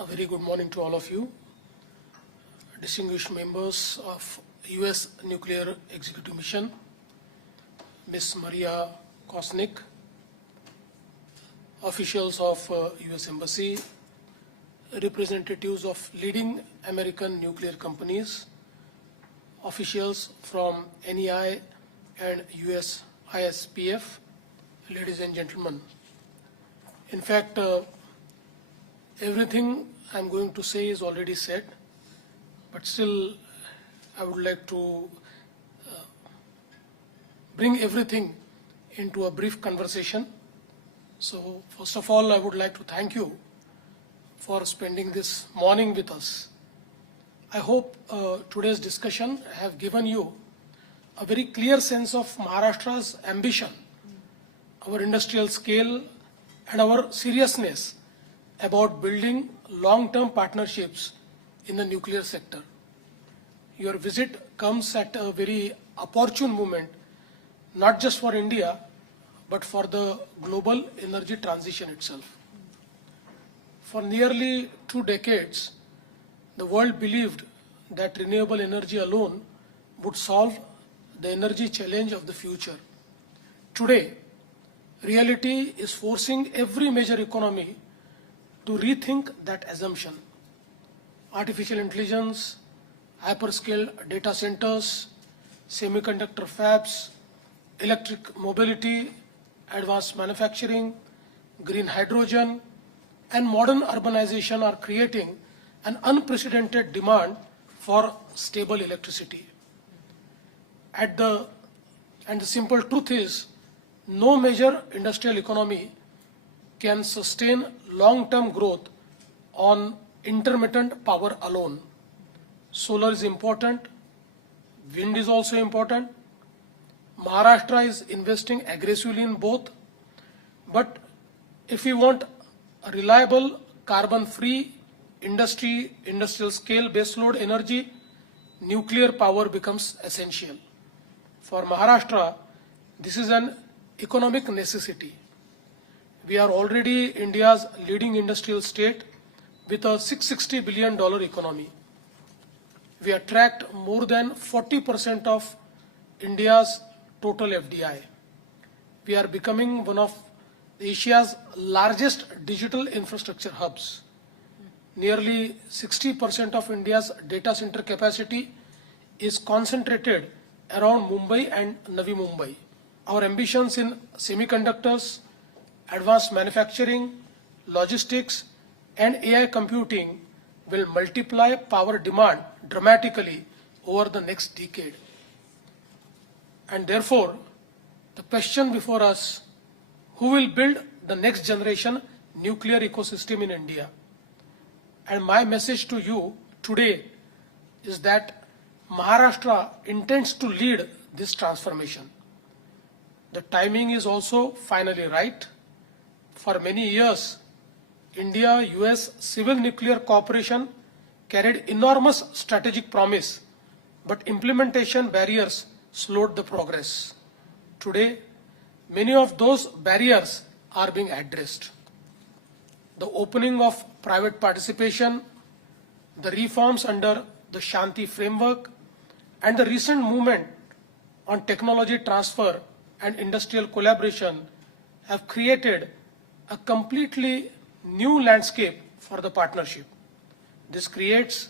A very good morning to all of you, distinguished members of US Nuclear Executive Mission, Ms. Maria Kosnick, officials of US Embassy, representatives of leading American nuclear companies, officials from NEI and US ISPF, ladies and gentlemen. In fact, everything I'm going to say is already said, but still I would like to bring everything into a brief conversation. So first of all, I would like to thank you for spending this morning with us. I hope today's discussion have given you a very clear sense of Maharashtra's ambition, our industrial scale, and our seriousness about building long-term partnerships in the nuclear sector. Your visit comes at a very opportune moment, not just for India, but for the global energy transition itself. For nearly 2 decades, the world believed that renewable energy alone would solve the energy challenge of the future. Today, reality is forcing every major economy to rethink that assumption. Artificial intelligence, hyperscale data centers, semiconductor fabs, electric mobility, advanced manufacturing, green hydrogen, and modern urbanization are creating an unprecedented demand for stable electricity. And the simple truth is, no major industrial economy can sustain long-term growth on intermittent power alone. Solar is important, wind is also important. Maharashtra is investing aggressively in both, but if we want a reliable, carbon-free industrial scale baseload energy, nuclear power becomes essential. For Maharashtra, this is an economic necessity. We are already India's leading industrial state with a $660 billion economy. We attract more than 40% of India's total FDI. We are becoming one of Asia's largest digital infrastructure hubs. Nearly 60% of India's data center capacity is concentrated around Mumbai and Navi Mumbai. Our ambitions in semiconductors, advanced manufacturing, logistics, and AI computing will multiply power demand dramatically over the next decade. And therefore, the question before us, who will build the next generation nuclear ecosystem in India? And my message to you today is that Maharashtra intends to lead this transformation. The timing is also finally right. For many years, India-US civil nuclear cooperation carried enormous strategic promise, but implementation barriers slowed the progress. Today, many of those barriers are being addressed. The opening of private participation, the reforms under the Shanti framework, and the recent movement on technology transfer and industrial collaboration have created a completely new landscape for the partnership. This creates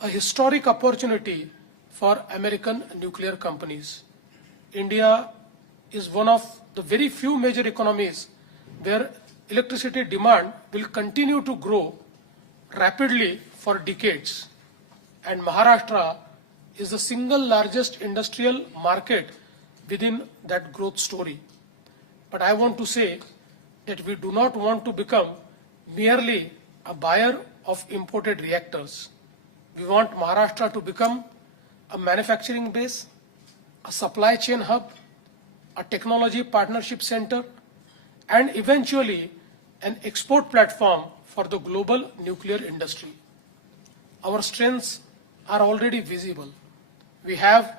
a historic opportunity for American nuclear companies. India is one of the very few major economies where electricity demand will continue to grow rapidly for decades. And Maharashtra is the single largest industrial market within that growth story. But I want to say that we do not want to become merely a buyer of imported reactors. We want Maharashtra to become a manufacturing base, a supply chain hub, a technology partnership center, and eventually an export platform for the global nuclear industry. Our strengths are already visible. We have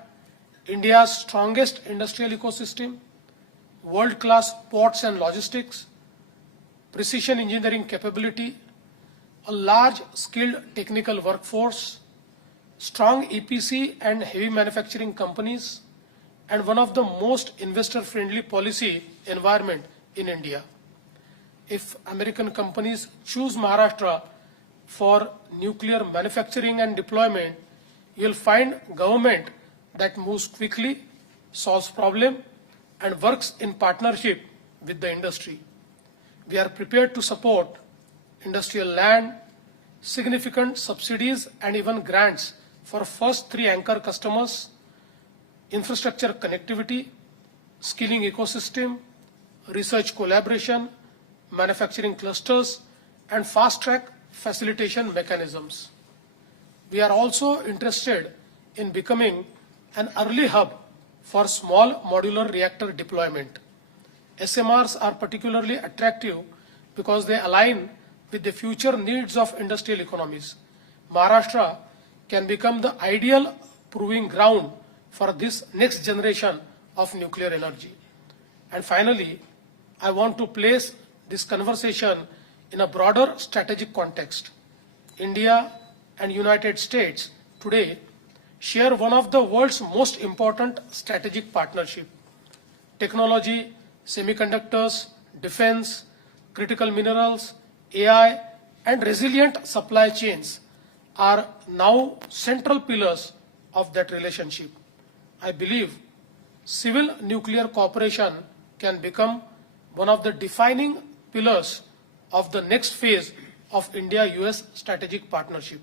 India's strongest industrial ecosystem, world-class ports and logistics, precision engineering capability, a large skilled technical workforce, strong EPC and heavy manufacturing companies, and one of the most investor-friendly policy environment in India. If American companies choose Maharashtra for nuclear manufacturing and deployment, you'll find government that moves quickly, solves problem, and works in partnership with the industry. We are prepared to support industrial land, significant subsidies and even grants for first 3 anchor customers, infrastructure connectivity, skilling ecosystem, research collaboration, manufacturing clusters, and fast-track facilitation mechanisms. We are also interested in becoming an early hub for small modular reactor deployment. SMRs are particularly attractive because they align with the future needs of industrial economies. Maharashtra can become the ideal proving ground for this next generation of nuclear energy. And finally, I want to place this conversation in a broader strategic context. India and United States today share one of the world's most important strategic partnership. Technology, semiconductors, defense, critical minerals, AI, and resilient supply chains are now central pillars of that relationship. I believe civil nuclear cooperation can become one of the defining pillars of the next phase of India-US strategic partnership,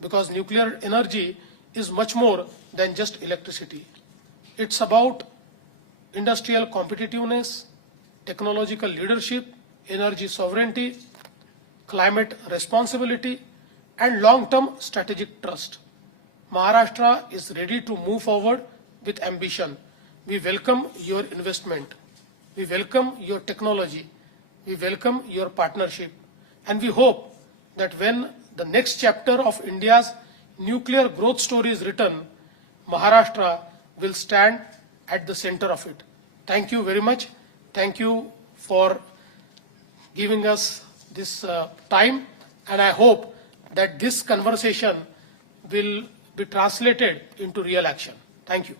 because nuclear energy is much more than just electricity. It's about industrial competitiveness, technological leadership, energy sovereignty, climate responsibility, and long-term strategic trust. Maharashtra is ready to move forward with ambition. We welcome your investment. We welcome your technology. We welcome your partnership. And we hope that when the next chapter of India's nuclear growth story is written, Maharashtra will stand at the center of it. Thank you very much. Thank you for giving us this time, and I hope that this conversation will be translated into real action. Thank you.